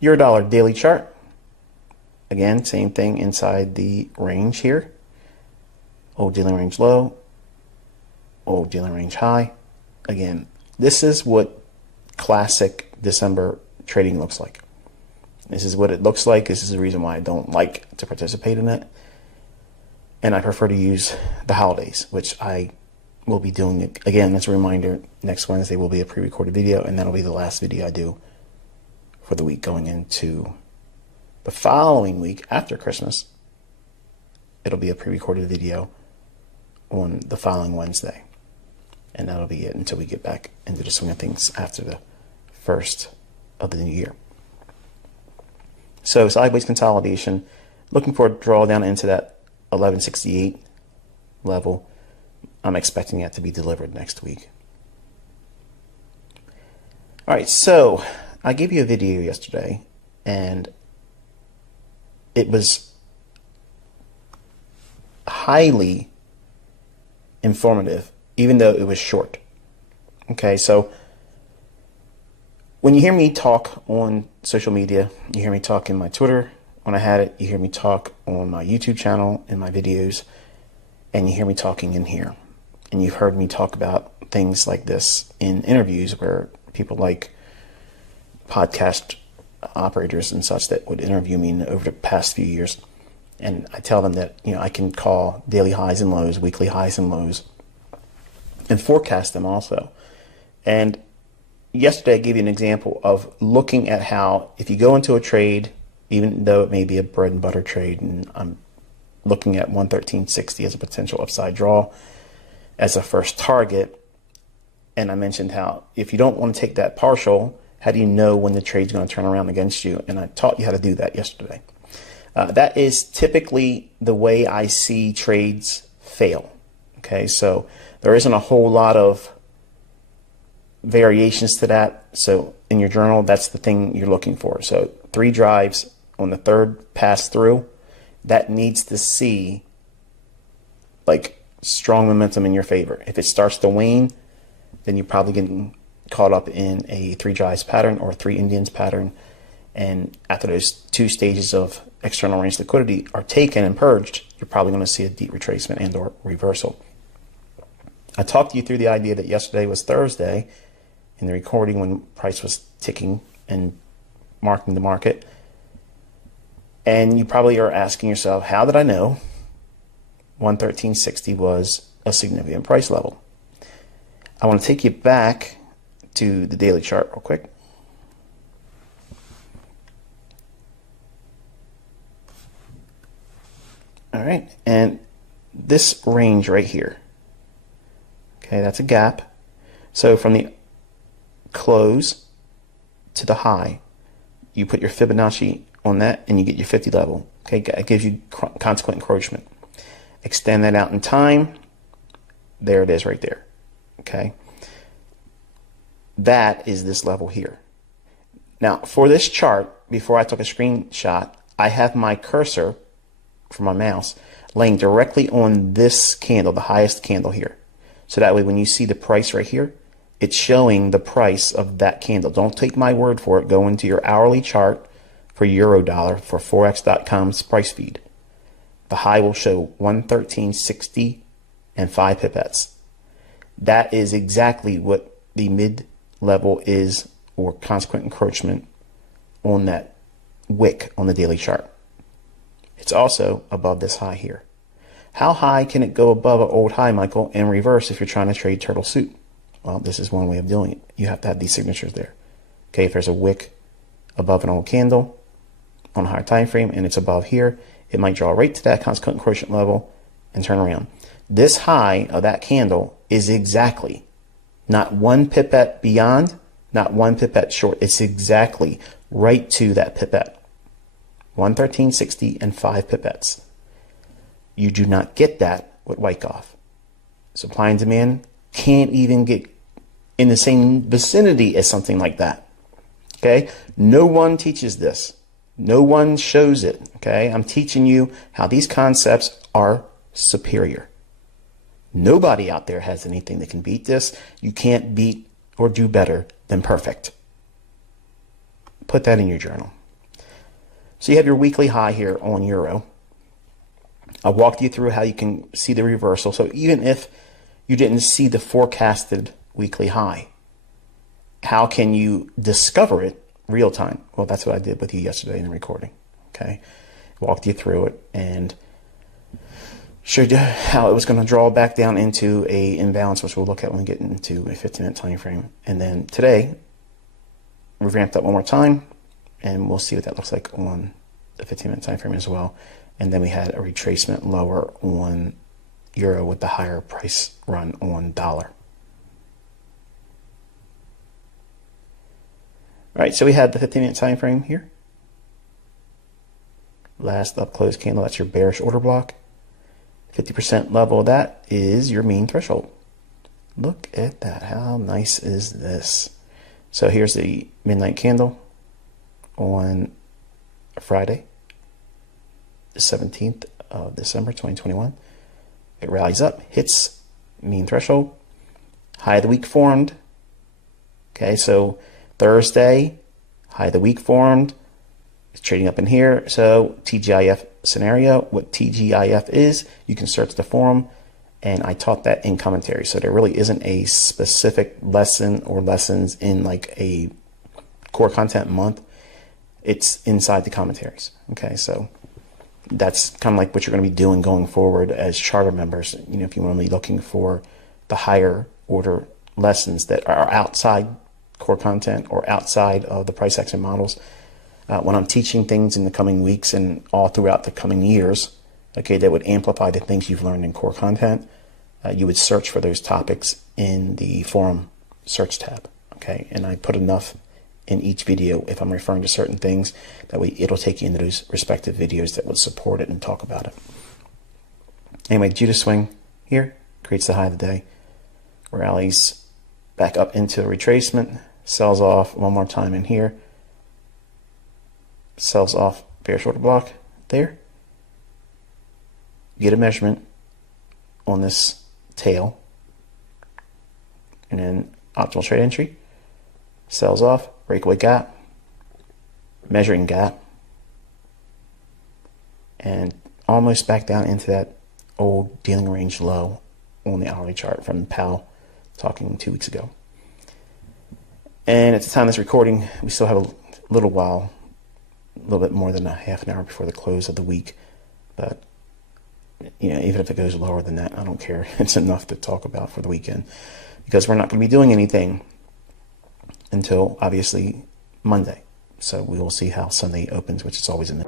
Eurodollar daily chart. Again, same thing inside the range here. Old dealing range low, old dealing range high. Again, this is what classic December trading looks like. This is what it looks like. This is the reason why I don't like to participate in it. And I prefer to use the holidays, which I will be doing it. Again, as a reminder, next Wednesday will be a pre-recorded video, and that'll be the last video I do for the week going into the following week after Christmas. It'll be a pre-recorded video on the following Wednesday. And that'll be it until we get back into the swing of things after the first of the new year. So sideways consolidation, looking for a drawdown into that 1168 level. I'm expecting that to be delivered next week. All right, so I gave you a video yesterday, and it was highly informative, even though it was short. Okay, so when you hear me talk on social media, you hear me talk in my Twitter when I had it, you hear me talk on my YouTube channel in my videos, and you hear me talking in here. And you've heard me talk about things like this in interviews where people like podcast operators and such that would interview me over the past few years. And I tell them that, I can call daily highs and lows, weekly highs and lows, and forecast them also. And yesterday I gave you an example of looking at how if you go into a trade, even though it may be a bread and butter trade, and I'm looking at 113.60 as a potential upside draw as a first target, and I mentioned how if you don't want to take that partial, how do you know when the trade's going to turn around against you? And I taught you how to do that yesterday. That is typically the way I see trades fail. Okay, so there isn't a whole lot of variations to that. So in your journal, that's the thing you're looking for. So 3 drives on the third pass through, that needs to see like strong momentum in your favor. If it starts to wane, then you're probably getting caught up in a 3 drives pattern or 3 Indians pattern. And after those 2 stages of external range liquidity are taken and purged, you're probably going to see a deep retracement and or reversal. I talked you through the idea that yesterday was Thursday in the recording when price was ticking and marking the market. And you probably are asking yourself, how did I know 113.60 was a significant price level? I want to take you back to the daily chart real quick. All right, and this range right here, okay, that's a gap. So from the close to the high, you put your Fibonacci on that and you get your 50 level. Okay, it gives you consequent encroachment. Extend that out in time. There it is right there. Okay, that is this level here. Now for this chart, before I took a screenshot, I have my cursor for my mouse laying directly on this candle, the highest candle here. So that way when you see the price right here, it's showing the price of that candle. Don't take my word for it. Go into your hourly chart for Eurodollar for Forex.com's price feed. The high will show 113.60 and 5 pipettes. That is exactly what the mid level is, or consequent encroachment, on that wick on the daily chart. It's also above this high here. How high can it go above an old high, Michael, and reverse if you're trying to trade turtle soup? Well, this is one way of doing it. You have to have these signatures there. Okay, if there's a wick above an old candle on a higher time frame and it's above here, it might draw right to that consequent encroachment level and turn around. This high of that candle is exactly not 1 pipette beyond, not 1 pipette short. It's exactly right to that pipette. 113.60 and 5 pipettes. You do not get that with Wyckoff. Supply and demand can't even get in the same vicinity as something like that. Okay? No one teaches this. No one shows it. Okay? I'm teaching you how these concepts are superior. Nobody out there has anything that can beat this. You can't beat or do better than perfect. Put that in your journal. So you have your weekly high here on euro. I walked you through how you can see the reversal. So even if you didn't see the forecasted weekly high, how can you discover it real time? Well, that's what I did with you yesterday in the recording. Okay, walked you through it and showed you how it was going to draw back down into a imbalance, which we'll look at when we get into a 15-minute time frame. And then today, we ramped up one more time, and we'll see what that looks like on the 15-minute time frame as well. And then we had a retracement lower on euro with the higher price run on dollar. All right, so we had the 15-minute time frame here. Last up close candle, that's your bearish order block. 50% level of that is your mean threshold. Look at that. How nice is this? So here's the midnight candle on Friday, the 17th of December, 2021. It rallies up, hits mean threshold. High of the week formed. Okay, so Thursday, high of the week formed. It's trading up in here. So TGIF scenario, what TGIF is, you can search the forum, and I taught that in commentary. So there really isn't a specific lesson or lessons in like a core content month. It's inside the commentaries. Okay, so that's kind of like what you're going to be doing going forward as charter members. You know, if you want to be looking for the higher order lessons that are outside core content or outside of the price action models. When I'm teaching things in the coming weeks and all throughout the coming years, okay, that would amplify the things you've learned in core content, you would search for those topics in the forum search tab, okay? And I put enough in each video if I'm referring to certain things, that way it'll take you into those respective videos that would support it and talk about it. Anyway, Judas swing here, creates the high of the day, rallies back up into a retracement, sells off one more time in here, sells off bearish order block there. Get a measurement on this tail, and then optimal trade entry, sells off, breakaway gap, measuring gap, and almost back down into that old dealing range low on the hourly chart from Powell talking 2 weeks ago. And at the time of this recording, we still have a little while, a little bit more than a half an hour before the close of the week. But you know, even if it goes lower than that, I don't care. It's enough to talk about for the weekend, because we're not going to be doing anything until obviously Monday. So we will see how Sunday opens, which is always in the